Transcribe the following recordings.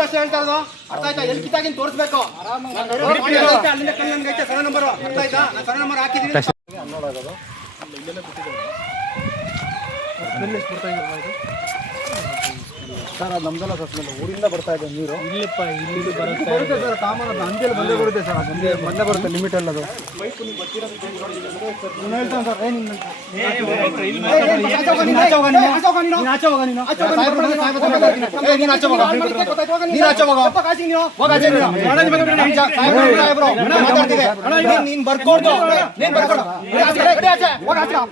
ನಿಮ್ಗೂ ಅಷ್ಟೇ ಹೇಳ್ತಾ ಇರೋದು, ಅರ್ಥ ಆಯ್ತಾ? ಎಲ್ಲಿ ಕಿತ್ತಾಗಿನ ತೋರಿಸ್ಬೇಕು. ಅಲ್ಲಿಂದ ಕಣ್ಣೈತೆ ಸರ್ವೆ ನಂಬರ್, ಅರ್ಥ ಆಯ್ತಾ? ನಾನು ಸರ್ವೆ ನಂಬರ್ ಹಾಕಿದ್ದೀನಿ. ಸರ್ ಅದು ನಮ್ದಲ್ಲ ಸರ್, ಊರಿಂದ ಬರ್ತಾ ಇದೆ ನೀರು. ಇಲ್ಲಿಪ್ಪ ಇಲ್ಲಿ ಬರುತ್ತೆ ಸರ್, ಕಾಮನ್ ಹಂದಿಯಲ್ಲಿ ಬಂದೇ ಬರುತ್ತೆ ಸರ್, ಬಂದೇ ಬರುತ್ತೆ. ಲಿಮಿಟ್ ಅಲ್ಲ ಅದು. ಹೇಳ್ತಾನೆ ಸರ್, ನೀನ್ ಬರ್ಕೊಡ್ತು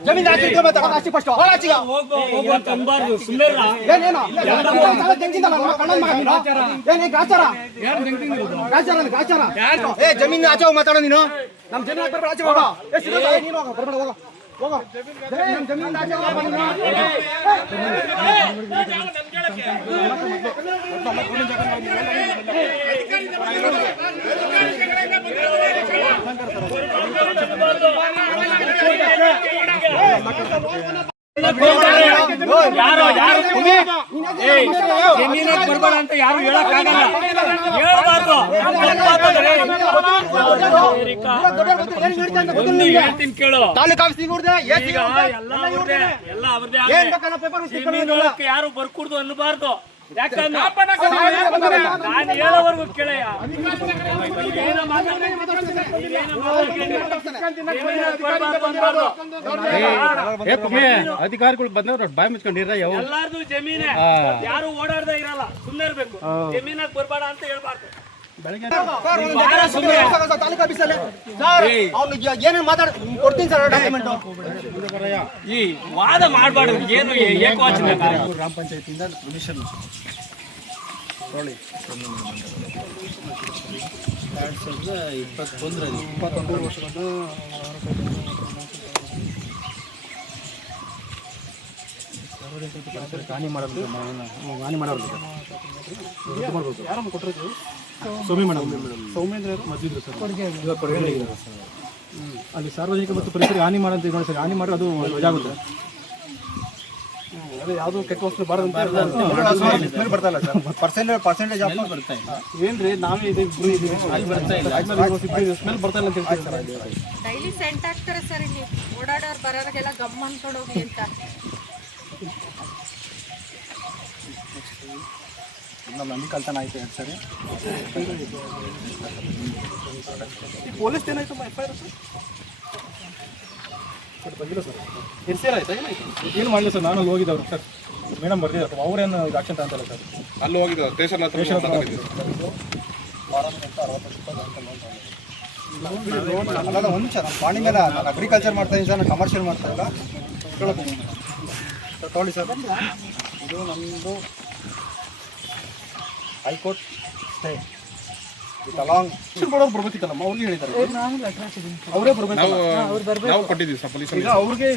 ಜಮೀನ್ ಜಮೀನ್ ಆಚೆ ಹೋಗಿ ಮಾತಾಡೋ ನೀನು. ನಮ್ ಜಮೀನ್ ಆಚೆ ಹೋಗ, ನೀನು ಹೋಗ, ಬರ್ಬೇಡ, ಹೋಗ ಹೋಗ. ಜಮೀನ್ ಆಚೆ ಬರ್ಬೇಡ ಅಂತ ಯಾರು ಹೇಳಕ್ಕಾಗಲ್ಲ, ಹೇಳ್ಬಾರ್ದು. ಹೇಳ್ತೀನಿ ಕೇಳು, ತಾಲೂಕು ಆಫೀಸ್ ಎಲ್ಲ ಅವ್ರದೇ. ಯಾರು ಬರ್ಕೂಡ್ದು ಅನ್ನಬಾರ್ದು, ಯಾಕಂದ್ರೆ ನಾನು ಹೇಳೋವರೆಗೂ ಕೇಳಯ್ಯ. ಅಧಿಕಾರಿಗಳು ಬಂದವ್ರು ಬಾಯಿ ಮುಚ್ಕೊಂಡಿರ ಎಲ್ಲಾರ್ದು ಜಮೀನೇ, ಯಾರು ಓಡಾಡ್ದ ಇರಲ್ಲ, ಸುಮ್ಮನೆ ಇರ್ಬೇಕು. ಜಮೀನಾಗ ಬರ್ಬೇಡ ಅಂತ ಹೇಳ್ಬಾರ್ದು. ಏನೇನು ಮಾತಾಡ ಕೊಡ್ತೀನಿ ಸರ್ ಡಾಕ್ಯುಮೆಂಟ್. ಈ ವಾದ ಮಾಡಬಾರ್ದು, ಏನು ಏಕವಚನ. ಗ್ರಾಮ ಪಂಚಾಯತಿಯಿಂದ ಪರ್ಮಿಷನ್ 21 ವರ್ಷದ ಹಾನಿ ಮಾಡೋದು, ಹಾನಿ ಮಾಡೋದು ಯಾರಮ್ಮ ಕೊಟ್ಟಿರೋದು? ಸೌಮೇಂದ್ರ ಮದ್ದಿದ್ರು ಸರ್, ಅಲ್ಲಿ ಸಾರ್ವಜನಿಕ ಮತ್ತು ಪರಿಸರ ಹಾನಿ ಮಾಡೋದು ನೋಡಿ ಸರ್. ಹಾನಿ ಮಾಡಿ ಅದು ವಜಾಗುತ್ತೆ. ಅದೇ ಯಾವುದು ಕೆಟ್ಟ ವಸ್ತು ಬಾರದು ಬರ್ತಾ ಇಲ್ಲ ಸರ್. ಪರ್ಸೆಂಟೇಜ್ ಬರ್ತಾ ಇಲ್ಲ ಏನ್ರಿ? ನಾವೇ ಸ್ಮೆಲ್ ಬರ್ತಾ ಇಲ್ಲ ಅಂತ ಹೇಳ್ತೀವಿ. ಡೈಲಿ ಸೆಂಟ್ ಆಗ್ತಾರೆ ಸರ್, ಇಲ್ಲಿ ಓಡಾಡೋರು ಬರೋರಿಗೆಲ್ಲ ಗಮ್ ಅನ್ಕೊಂಡು ಹೋಗಿ ಅಂತ. ನಮ್ಮ ನಂದಿ ಕಳ್ತನ ಆಯ್ತು 2 ಸರಿ. ಪೊಲೀಸ್ ಏನಾಯ್ತು FIR ಸರ್? ಬಂದಿಲ್ಲ ಸರ್. ಎನ್ಸಿಆರ್ ಆಯ್ತಾ? ಏನಾಯ್ತು? ಏನು ಮಾಡಲಿಲ್ಲ ಸರ್, ನಾನು ಹೋಗಿದ್ದವ್ರು ಸರ್, ಮೇಡಮ್ ಬರ್ತಿದ್ದಾರೆ, ಅವ್ರೇನು ಇದು ಆಕ್ಷನ್ ತಗೊಂತಲ್ಲ ಸರ್. ಅಲ್ಲಿ ಹೋಗಿದ್ದು ಸ್ಟೇಷನ್ ಹತ್ರ ಒಂದು ನಿಮಿಷ. ನಮ್ಮ ಪಾಣಿ ಮೇಲೆ ನಾನು ಅಗ್ರಿಕಲ್ಚರ್ ಮಾಡ್ತಾ ಇದ್ದೀನಿ ಸರ್, ನಾನು ಕಮರ್ಷಿಯಲ್ ಮಾಡ್ತಾ ಇಲ್ಲ. ತೊಗೊಳ್ಳಿ ಸರ್, ಇದು ನಮ್ಮದು ಹೈಕೋರ್ಟ್ ಸ್ಟೇ ವಿತ್ ಅಲಾಂಗ್ ಕೊಡೋರು ಬರ್ಬೇಕಿತ್ತಲ್ಲಮ್ಮ, ಅವ್ರಿಗೆ ಹೇಳಿದ್ದಾರೆ. ಅವರೇ ಬರ್ಬೇಕು. ನಾವು ಕೊಟ್ಟಿದ್ದೀವಿ ಸರ್ ಪೊಲೀಸ್. ಈಗ ಅವ್ರಿಗೆ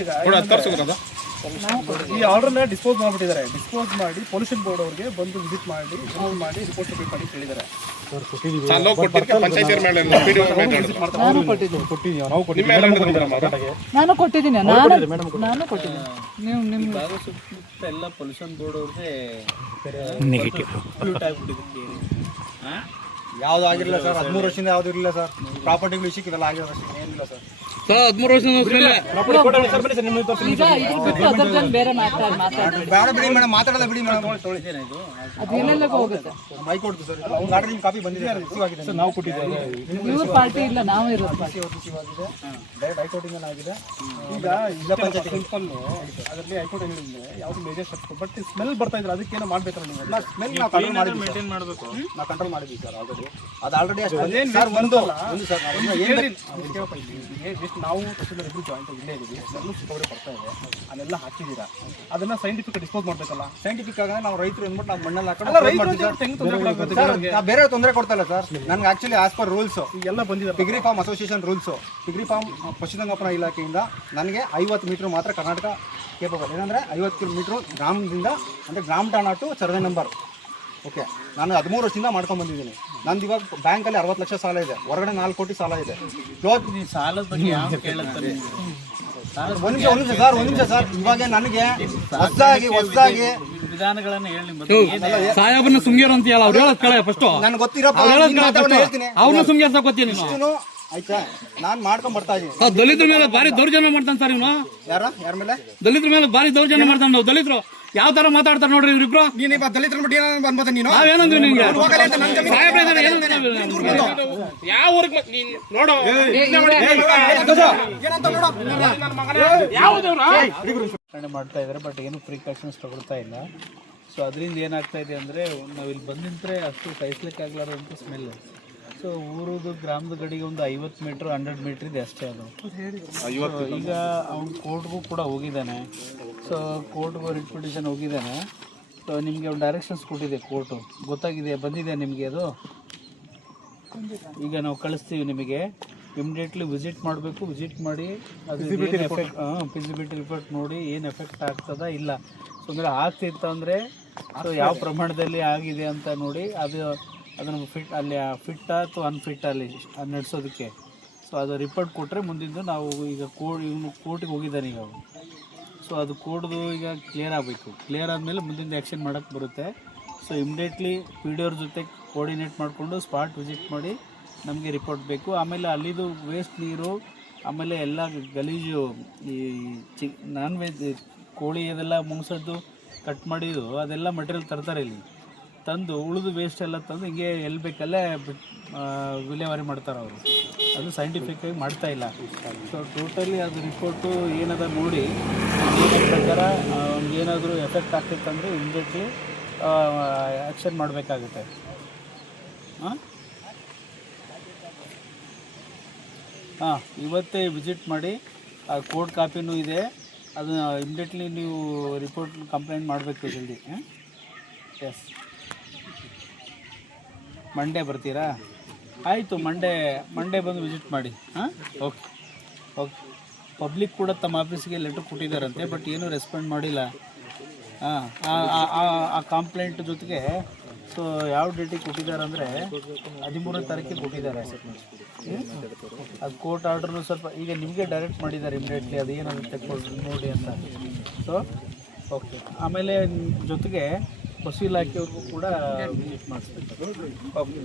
ಈ ಆರ್ಡರ್ನ ಡಿಸ್ಪೋಸ್ ಮಾಡಿಬಿಟ್ಟಿದ್ದಾರೆ. ಡಿಸ್ಪೋಸ್ ಮಾಡಿ ಪೊಲ್ಯೂಷನ್ ಬೋರ್ಡ್ ಅವ್ರಿಗೆ ಬಂದು ವಿಸಿಟ್ ಮಾಡಿ ರಿಪೋರ್ಟ್ ಸಬ್ಮಿಟ್ ಮಾಡಿ ಹೇಳಿದ್ದಾರೆ. ನಾನು ಕೊಟ್ಟಿದ್ದೀನಿ. ನೀವು ನಿಮ್ಮ ಎಲ್ಲ ಪೊಲ್ಯೂಷನ್ ಬೋರ್ಡ್ ಅವ್ರಿಗೆ ಯಾವ್ದು ಆಗಿರಲಿಲ್ಲ ಸರ್. 13 ವರ್ಷದಿಂದ ಯಾವ್ದು ಇರಲಿಲ್ಲ ಸರ್. ಪ್ರಾಪರ್ಟಿಗಳು ವಿಷಯಕ್ಕೆ ಇವೆಲ್ಲ ಆಗಿರೋ ಏನಿಲ್ಲ ಸರ್. 13 ವರ್ಷ ಬೇಡ ಬಿಡಿ ಮೇಡಮ್, ಮಾತಾಡೋದ ಬಿಡಿ ಮೇಡಮ್. ಹೈಕೋರ್ಟ್ ಸರ್, ಅವ್ರ ಆರ್ಡರ್ ಕಾಪಿ ಬಂದಿದೆ ಸರ್, ನಾವು ಕೊಟ್ಟಿದ್ದೇವೆ. ಪಾರ್ಟಿ ಇಲ್ಲ, ನಾವು ಇರೋದು ಡೈರೆಕ್ಟ್ ಹೈಕೋರ್ಟಿಂದ ಆಗಿದೆ. ಈಗ ಜಿಲ್ಲಾ ಪಂಚಾಯತ್ ಸಿಂಪಲ್ ಅದರಲ್ಲಿ ಹೈಕೋರ್ಟ್ ಹೇಳಿದ್ರೆ ಯಾವ್ದು ಮೇಜರ್ ಸ್ಟೆಪ್, ಬಟ್ ಸ್ಮೆಲ್ ಬರ್ತಾ ಇದ್ರೆ ಅದಕ್ಕೇನೋ ಮಾಡ್ಬೇಕಲ್ಲ ನೀವು. ಸ್ಮೆಲ್ ನಾವು ಕಂಟ್ರೋಲ್ ಮಾಡಿದ್ವಿ, ನಾವು ಕಂಟ್ರೋಲ್ ಮಾಡಿದ್ವಿ ಸರ್ ಆಲ್ರೆಡಿ. ಅದು ಆಲ್ರೆಡಿ ಅಷ್ಟು ಸರ್. ಒಂದು ಸರ್ ನಾವು ತಹಸೀಲ್ದಾರ್ ಜಾಯಿಂಟ್ ಇಲ್ಲೇ ಇದ್ದೀವಿ, ಸ್ಮೆಲ್ಲು ಸಿಕ್ಕವರೆ ಬರ್ತಾ ಇದೆ, ಅದೆಲ್ಲ ಹಾಕಿದ್ದೀರಾ, ಅದನ್ನ ಸೈಂಟಿಫಿಕ್ ಡಿಸ್ಪೋಸ್ ಮಾಡಬೇಕಲ್ಲ. ಸೈಂಟಿಫಿಕ್ ಆಗ ನಾವು ರೈತರು ಅಂದ್ಬಿಟ್ಟು ನಾವು ಮಣ್ಣಲ್ಲಿ ಹಾಕೊಂಡು ಬೇರೆ ತೊಂದರೆ ಕೊಡ್ತಲ್ಲ ಸರ್. ನನಗೆ ಆಕ್ಚುಲಿ ಆಸ್ ಪರ್ ರೂಲ್ಸ್ ಎಲ್ಲ ಬಂದಿದೆ, ಪಿಗ್ರಿ ಫಾರ್ಮ್ ಅಸೋಸಿಯೇಷನ್ ರೂಲ್ಸು. ಪಿಗ್ರಿ ಫಾರ್ಮ್ ಪಶುಸಂಗೋಪನಾ ಇಲಾಖೆಯಿಂದ ನನಗೆ 50 ಮೀಟ್ರ್ ಮಾತ್ರ ಕರ್ನಾಟಕ ಕೇಪಬಲ್. ಏನಂದರೆ 50 ಮೀಟ್ರ್ ಗ್ರಾಮದಿಂದ, ಅಂದರೆ ಗ್ರಾಮ ಠಾಣಾ ಟು ಸರ್ವೆ ನಂಬರ್. ಓಕೆ, ನಾನು 13 ವರ್ಷದಿಂದ ಮಾಡ್ಕೊಂಡ್ಬಂದಿದ್ದೀನಿ. ನಂದು ಇವಾಗ ಬ್ಯಾಂಕಲ್ಲಿ 60 ಲಕ್ಷ ಸಾಲ ಇದೆ, ಹೊರಗಡೆ 4 ಕೋಟಿ ಸಾಲ ಇದೆ. ಸಾಲದ ಬಗ್ಗೆ ಯಾವ ಕೇಳುತ್ತಾರೆ? ಒಂದು ನಿಮಿಷ ಸರ್, ಒಂದು ನಿಮಿಷ ಸರ್. ಇವಾಗ ನನಗೆ ಹೊಸದಾಗಿ ವಿಧಾನಗಳನ್ನ ಹೇಳಿ ನಿಮ್ಮದು ಸಾಹೇಬ್ರನ್ನ ಸುಮ್ಗಿರು ಅಂತೀಯಲ್ಲ ಅವ್ರು ಹೇಳೋದ್ ಕಳೆ ಫಸ್ಟ್ ನನ್ಗೆ ಗೊತ್ತಿರಪ್ಪ ಹೇಳ್ತೀನಿ ಅವ್ರನ್ನ ಸುಮ್ಗಿರ್ಸಕ್ ಗೊತ್ತೀನಿ ನೀನು ಇಷ್ಟೂನು ಆಯ್ತಾ ನಾನು ಮಾಡ್ಕೊಂಡ್ ಬರ್ತಾ ಇದ್ದೀನಿ. ದಲಿತರ ಮೇಲೆ ಭಾರಿ ದೌರ್ಜನ್ಯ ಮಾಡ್ತಾನೆ ಸರ್ ಇವನು. ಯಾರ ಮೇಲೆ ದಲಿತರ ಮೇಲೆ ಭಾರಿ ದೌರ್ಜನ್ಯ ಮಾಡ್ತಾನೆ. ನಾವು ದಲಿತರು ಯಾವ ತರ ಮಾತಾಡ್ತಾರೆ ನೋಡ್ರಿ ಇವ್ರಿಬ್ರು. ನೀನು ದಲಿತರ ಬಿಟ್ಟು ಬಂದ್ಬೋದ ನೀನು ನಾವೇನಂದ್ವಿ ನಿನ್ಗೆ ಸಾಹೇಬ್ರ ಯಾವ ಊರಿಗೆ ನೋಡು ಮಾಡ್ತಾ ಇದ್ದಾರೆ. ಬಟ್ ಏನು ಪ್ರಿಕಾಷನ್ಸ್ ತಗೊಳ್ತಾ ಇಲ್ಲ. ಸೊ ಅದರಿಂದ ಏನಾಗ್ತಾ ಇದೆ ಅಂದರೆ ನಾವು ಇಲ್ಲಿ ಬಂದು ನಿಂತರೆ ಅಷ್ಟು ಸಹಿಸ್ಲಿಕ್ಕಾಗಲಾರಂಥ ಸ್ಮೆಲ್. ಸೊ ಊರದು ಗ್ರಾಮದ ಗಡಿಗೆ ಒಂದು 50 ಮೀಟ್ರ್ 100 ಮೀಟ್ರ್ ಇದೆ ಅಷ್ಟೇ ಅದು. ಈಗ ಅವ್ನು ಕೋರ್ಟ್ಗೂ ಕೂಡ ಹೋಗಿದ್ದಾನೆ. ಸೊ ಕೋರ್ಟ್ಗೂ ರಿಪಿಟೇಷನ್ ಹೋಗಿದ್ದಾನೆ. ಸೊ ನಿಮಗೆ ಒಂದು ಡೈರೆಕ್ಷನ್ಸ್ ಕೊಟ್ಟಿದೆ ಕೋರ್ಟು, ಗೊತ್ತಾಗಿದೆ, ಬಂದಿದೆ ನಿಮಗೆ ಅದು. ಈಗ ನಾವು ಕಳಿಸ್ತೀವಿ ನಿಮಗೆ, ಇಮಿಡಿಯೇಟ್ಲಿ ವಿಸಿಟ್ ಮಾಡಬೇಕು. ವಿಸಿಟ್ ಮಾಡಿ ಅದು ಎಫೆಕ್ಟ್ ಫಿಸಿಬಿಲಿಟಿ ರಿಪೋರ್ಟ್ ನೋಡಿ ಏನು ಎಫೆಕ್ಟ್ ಆಗ್ತದ ಇಲ್ಲ. ಸೊ ಅಂದರೆ ಆಗ್ತಿತ್ತು ಅಂದರೆ ಸೊ ಯಾವ ಪ್ರಮಾಣದಲ್ಲಿ ಆಗಿದೆ ಅಂತ ನೋಡಿ ಅದನ್ನು ಅಲ್ಲಿ ಫಿಟ್ ಅಥವಾ ಅನ್ಫಿಟ್ ಅಲ್ಲಿ ನಡೆಸೋದಕ್ಕೆ. ಸೊ ಅದು ರಿಪೋರ್ಟ್ ಕೊಟ್ಟರೆ ಮುಂದಿಂದು ನಾವು ಈಗ ಇವನು ಕೋರ್ಟಿಗೆ ಹೋಗಿದ್ದಾನೆ ಈಗ ಅವನು. ಸೊ ಅದು ಕೋರ್ಟ್ದು ಈಗ ಕ್ಲಿಯರ್ ಆಗಬೇಕು. ಕ್ಲಿಯರ್ ಆದಮೇಲೆ ಮುಂದಿನ ಆ್ಯಕ್ಷನ್ ಮಾಡೋಕ್ಕೆ ಬರುತ್ತೆ. ಸೊ ಇಮಿಡಿಯೇಟ್ಲಿ ಪಿ ಡಿ ಅವ್ರ ಜೊತೆ ಕೋರ್ಡಿನೇಟ್ ಮಾಡಿಕೊಂಡು ಸ್ಪಾಟ್ ವಿಸಿಟ್ ಮಾಡಿ ನಮಗೆ ರಿಪೋರ್ಟ್ ಬೇಕು. ಆಮೇಲೆ ಅಲ್ಲಿದು ವೇಸ್ಟ್ ನೀರು, ಆಮೇಲೆ ಎಲ್ಲ ಗಲೀಜು, ಈ ನಾನ್ ವೆಜ್ ಕೋಳಿ ಅದೆಲ್ಲ ಮುಗಿಸೋದು ಕಟ್ ಮಾಡಿದ್ದು ಅದೆಲ್ಲ ಮಟೀರಿಯಲ್ ತರ್ತಾರೆ ಇಲ್ಲಿ. ತಂದು ಉಳಿದು ವೇಸ್ಟ್ ಎಲ್ಲ ತಂದು ಹಿಂಗೆ ಎಲ್ಲಿ ಬೇಕಲ್ಲೇ ವಿಲೇವಾರಿ ಮಾಡ್ತಾರೆ ಅವರು. ಅದು ಸೈಂಟಿಫಿಕ್ಕಾಗಿ ಮಾಡ್ತಾಯಿಲ್ಲ. ಸೊ ಟೋಟಲಿ ಅದು ರಿಪೋರ್ಟು ಏನದ ನೋಡಿ ಏನಾದ ಪ್ರಕಾರ ಏನಾದರೂ ಎಫೆಕ್ಟ್ ಆಗ್ತಿತ್ತಂದರೆ ಇಮಿಡಿಯೇಟ್ಲಿ ಆ್ಯಕ್ಷನ್ ಮಾಡಬೇಕಾಗುತ್ತೆ. ಇವತ್ತೇ ವಿಸಿಟ್ ಮಾಡಿ ಆ ಕೋರ್ಟ್ ಕಾಪಿನೂ ಇದೆ, ಅದನ್ನು ಇಮಿಡಿಯೇಟ್ಲಿ ನೀವು ರಿಪೋರ್ಟ್ ಕಂಪ್ಲೇಂಟ್ ಮಾಡಬೇಕು ಜಲ್ದಿ. ಎಸ್, ಮಂಡೇ ಬರ್ತೀರಾ? ಆಯಿತು, ಮಂಡೇ ಬಂದು ವಿಸಿಟ್ ಮಾಡಿ. Okay okay. ಪಬ್ಲಿಕ್ ಕೂಡ ತಮ್ಮ ಆಫೀಸಿಗೆ ಲೆಟ್ರ್ ಕೊಟ್ಟಿದ್ದಾರಂತೆ, ಬಟ್ ಏನೂ ರೆಸ್ಪಾಂಡ್ ಮಾಡಿಲ್ಲ. ಆ ಕಂಪ್ಲೇಂಟ್ ಜೊತೆಗೆ ಸೊ ಯಾವ ಡೇಟಿಗೆ ಕೊಟ್ಟಿದ್ದಾರೆ ಅಂದರೆ 13ನೇ ತಾರೀಕಿಗೆ ಕೊಟ್ಟಿದ್ದಾರೆ. ಅದು ಕೋರ್ಟ್ ಆರ್ಡ್ರೂ ಸ್ವಲ್ಪ ಈಗ ನಿಮಗೆ ಡೈರೆಕ್ಟ್ ಮಾಡಿದ್ದಾರೆ ಇಮಿಡಿಯೇಟ್ಲಿ ಅದು ಏನಾಗುತ್ತೆ ನೋಡಿ ಅಂತ. So okay. ಆಮೇಲೆ ಜೊತೆಗೆ ಪಶು ಇಲಾಖೆಯವ್ರಿಗೂ ಕೂಡ ವಿಸಿಟ್ ಮಾಡಿಸ್ಬೇಕು. ಓಕೆ.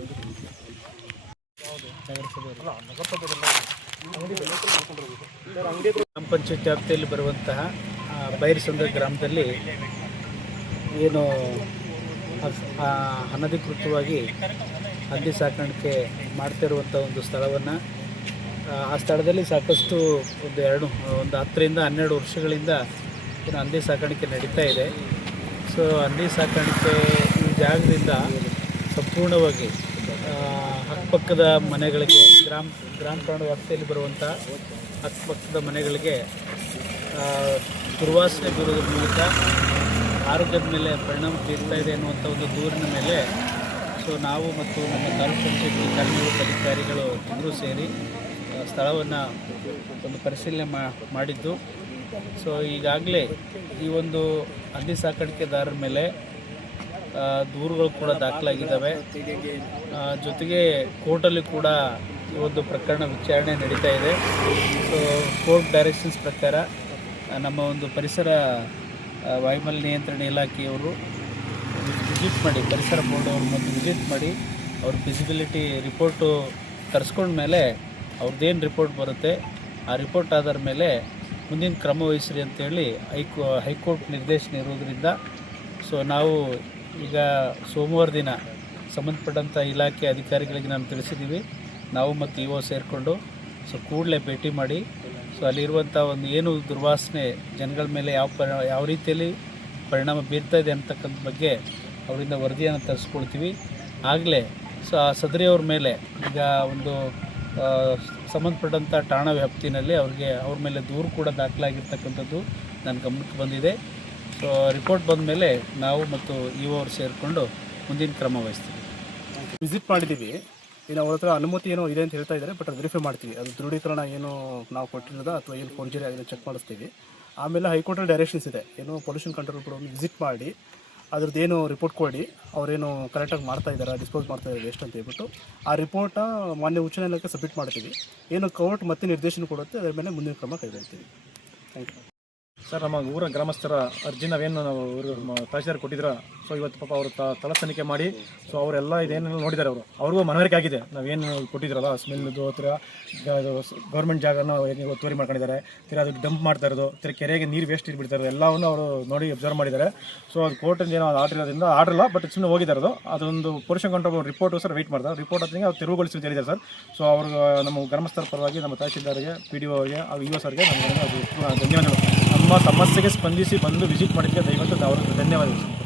ಗ್ರಾಮ ಪಂಚಾಯತ್ ವ್ಯಾಪ್ತಿಯಲ್ಲಿ ಬರುವಂತಹ ಬೈರಸಂದ್ರ ಗ್ರಾಮದಲ್ಲಿ ಏನು ಅನಧಿಕೃತವಾಗಿ ಹಂದಿ ಸಾಕಾಣಿಕೆ ಮಾಡ್ತಿರುವಂಥ ಒಂದು ಸ್ಥಳವನ್ನು, ಆ ಸ್ಥಳದಲ್ಲಿ ಸಾಕಷ್ಟು ಒಂದು 10ರಿಂದ 12 ವರ್ಷಗಳಿಂದ ಏನು ಹಂದಿ ಸಾಕಾಣಿಕೆ ನಡೀತಾ ಇದೆ. ಸೊ ಹಂದಿ ಸಾಕಾಣಿಕೆ ಈ ಜಾಗದಿಂದ ಸಂಪೂರ್ಣವಾಗಿ ಅಕ್ಕಪಕ್ಕದ ಮನೆಗಳಿಗೆ, ಗ್ರಾಮ ಪ್ರಾಣ ವ್ಯಾಪ್ತಿಯಲ್ಲಿ ಬರುವಂಥ ಅಕ್ಕಪಕ್ಕದ ಮನೆಗಳಿಗೆ ದುರ್ವಾಸನೆ ಬೀರೋದ್ರ ಮೂಲಕ ಆರೋಗ್ಯದ ಮೇಲೆ ಪರಿಣಾಮ ಬೀರ್ತಾ ಇದೆ ಅನ್ನುವಂಥ ಒಂದು ದೂರಿನ ಮೇಲೆ ಸೊ ನಾವು ಮತ್ತು ನಮ್ಮ ತಾಲೂಕು ಪಂಚಾಯತಿ ಕಾರ್ಯನಿರ್ವಾಹಕ ಅಧಿಕಾರಿಗಳು ಇಬ್ಬರೂ ಸೇರಿ ಸ್ಥಳವನ್ನು ಒಂದು ಪರಿಶೀಲನೆ ಮಾಡಿದ್ದು. ಸೊ ಈಗಾಗಲೇ ಈ ಒಂದು ಹಂದಿ ಸಾಕಾಣಿಕೆದಾರರ ಮೇಲೆ ದೂರುಗಳು ಕೂಡ ದಾಖಲಾಗಿದ್ದಾವೆ. ಜೊತೆಗೆ ಕೋರ್ಟಲ್ಲಿ ಕೂಡ ಈ ಒಂದು ಪ್ರಕರಣ ವಿಚಾರಣೆ ನಡೀತಾ ಇದೆ. ಸೊ ಕೋರ್ಟ್ ಡೈರೆಕ್ಷನ್ಸ್ ಪ್ರಕಾರ ನಮ್ಮ ಒಂದು ಪರಿಸರ ವಾಯುಮಾಲಿನ್ಯ ನಿಯಂತ್ರಣ ಇಲಾಖೆಯವರು ವಿಸಿಟ್ ಮಾಡಿ, ಪರಿಸರ ಬೋರ್ಡ್ ಅವರು ಮತ್ತು ವಿಸಿಟ್ ಮಾಡಿ ಅವ್ರ ಫಿಸಿಬಿಲಿಟಿ ರಿಪೋರ್ಟು ತರಿಸ್ಕೊಂಡ್ಮೇಲೆ ಅವ್ರದ್ದೇನು ರಿಪೋರ್ಟ್ ಬರುತ್ತೆ ಆ ರಿಪೋರ್ಟ್ ಆಧಾರ ಮೇಲೆ ಮುಂದಿನ ಕ್ರಮ ವಹಿಸ್ರಿ ಅಂತೇಳಿ ಹೈಕೋರ್ಟ್ ನಿರ್ದೇಶನ ಇರೋದ್ರಿಂದ ಸೊ ನಾವು ಈಗ ಸೋಮವಾರ ದಿನ ಸಂಬಂಧಪಟ್ಟಂಥ ಇಲಾಖೆ ಅಧಿಕಾರಿಗಳಿಗೆ ನಾನು ತಿಳಿಸಿದ್ದೀವಿ. ನಾವು ಮತ್ತು ಇಒ ಸೇರಿಕೊಂಡು ಸೊ ಕೂಡಲೇ ಭೇಟಿ ಮಾಡಿ ಸೊ ಅಲ್ಲಿರುವಂಥ ಒಂದು ಏನು ದುರ್ವಾಸನೆ ಜನಗಳ ಮೇಲೆ ಯಾವ ರೀತಿಯಲ್ಲಿ ಪರಿಣಾಮ ಬೀರ್ತಾ ಇದೆ ಅಂತಕ್ಕಂಥ ಬಗ್ಗೆ ಅವರಿಂದ ವರದಿಯನ್ನು ತರಿಸ್ಕೊಳ್ತೀವಿ. ಆಗಲೇ ಸೊ ಆ ಸದರಿಯವ್ರ ಮೇಲೆ ಈಗ ಒಂದು ಸಂಬಂಧಪಟ್ಟಂಥ ಠಾಣಾ ವ್ಯಾಪ್ತಿನಲ್ಲಿ ಅವ್ರ ಮೇಲೆ ದೂರು ಕೂಡ ದಾಖಲಾಗಿರ್ತಕ್ಕಂಥದ್ದು ನನ್ನ ಗಮನಕ್ಕೆ ಬಂದಿದೆ. ಸೊ ರಿಪೋರ್ಟ್ ಬಂದ ಮೇಲೆ ನಾವು ಮತ್ತು ಇಒ ಅವರು ಸೇರಿಕೊಂಡು ಮುಂದಿನ ಕ್ರಮ ವಹಿಸ್ತೀವಿ. ವಿಸಿಟ್ ಮಾಡಿದ್ದೀವಿ. ಇನ್ನು ಅವ್ರ ಹತ್ರ ಅನುಮತಿ ಏನೋ ಇದೆ ಅಂತ ಹೇಳ್ತಾ ಇದ್ದಾರೆ, ಬಟ್ ಅದು ವೆರಿಫೈ ಮಾಡ್ತೀವಿ. ಅದು ದೃಢೀಕರಣ ಏನು ನಾವು ಕೊಟ್ಟಿರೋದ ಅಥವಾ ಏನು ಫೋರ್ಜರಿ ಅದನ್ನು ಚೆಕ್ ಮಾಡಿಸ್ತೀವಿ. ಆಮೇಲೆ ಹೈಕೋರ್ಟಲ್ಲಿ ಡೈರೆಕ್ಷನ್ಸ್ ಇದೆ, ಏನು ಪೊಲ್ಯೂಷನ್ ಕಂಟ್ರೋಲ್ ಕೂಡ ಒಂದು ವಿಸಿಟ್ ಮಾಡಿ ಅದ್ರದ್ದೇನು ರಿಪೋರ್ಟ್ ಕೊಡಿ, ಅವರೇನು ಕರೆಕ್ಟಾಗಿ ಮಾಡ್ತಾ ಇದ್ದಾರೆ, ಡಿಸ್ಪೋಸ್ ಮಾಡ್ತಾ ಇದ್ದಾರೆ ಎಷ್ಟು ಅಂತ ಹೇಳ್ಬಿಟ್ಟು ಆ ರಿಪೋರ್ಟ ಮಾನ್ಯ ಉಚ್ಚ ನ್ಯಾಯಾಲಯಕ್ಕೆ ಸಬ್ಮಿಟ್ ಮಾಡ್ತೀವಿ. ಏನು ಕೋರ್ಟ್ ಮತ್ತೆ ನಿರ್ದೇಶನ ಕೊಡುತ್ತೆ ಅದರ ಮೇಲೆ ಮುಂದಿನ ಕ್ರಮ ಕೈಗೊಳ್ತೀವಿ. Thank you. ಸರ್ ನಮ್ಮ ಊರ ಗ್ರಾಮಸ್ಥರ ಅರ್ಜಿ ನಾವೇನು ನಾವು ತಹಶೀಲ್ದಾರ್ ಕೊಟ್ಟಿದ್ರ ಸೊ ಇವತ್ತು ಪಾಪ ಅವರು ತಳ ತನಿಖೆ ಮಾಡಿ ಸೊ ಅವರೆಲ್ಲ ಇದೇನು ನೋಡಿದ್ದಾರೆ ಅವ್ರಿಗೂ ಮನವರಿಕೆ ಆಗಿದೆ ನಾವೇನು ಕೊಟ್ಟಿದ್ರಲ್ಲ ಸ್ಮೆಲ್ದು ಹತ್ರ ಗೌರ್ಮೆಂಟ್ ಜಾಗನ ಒತ್ತುವರಿ ಮಾಡ್ಕೊಂಡಿದ್ದಾರೆ ತಿರ್ಗಿ ಅದು ಡಂಪ್ ಮಾಡ್ತಾ ಇರೋದು ತಿರ್ಗಿ ಕೆರೆಗೆ ನೀರು ವೇಸ್ಟ್ ಬಿಡ್ತಾ ಇರೋದು ಎಲ್ಲವನ್ನು ಅವರು ನೋಡಿ ಅಬ್ಸರ್ವ್ ಮಾಡಿದ್ದಾರೆ ಸೊ ಅದು ಕೋರ್ಟಿಂದ ಏನೋ ಆರ್ಡರ್ ಇರೋದ್ರಿಂದ ಆರ್ಡರ್ ಇಲ್ಲ ಬಟ್ ಸುಮ್ಮನೆ ಹೋಗಿದ್ದಾರೆ ಅದೊಂದು pollution control report sir wait ಮಾಡ್ತಾರೆ ರಿಪೋರ್ಟ್ ಆದ್ಮೇಲೆ ಅವ್ರು ತೆರವುಗೊಳಿಸಿ ಅಂತ ಹೇಳಿದ್ದಾರೆ ಸರ್ ಸೊ ಅವ್ರಿಗೆ ನಮ್ಮ ಗ್ರಾಮಸ್ಥರ ಪರವಾಗಿ ನಮ್ಮ ತಹಶೀಲ್ದಾರ್ಗೆ PDO ಅವರಿಗೆ IO ಸರ್ಗೆ ನಮಗೆ ಧನ್ಯವಾದಗಳು ನಮ್ಮ ಸಮಸ್ಯೆಗೆ ಸ್ಪಂದಿಸಿ ಬಂದು ವಿಸಿಟ್ ಮಾಡಿದ್ದಕ್ಕೆ ದಯವಿಟ್ಟು ಅವ್ರಿಗೆ ಧನ್ಯವಾದಗಳು.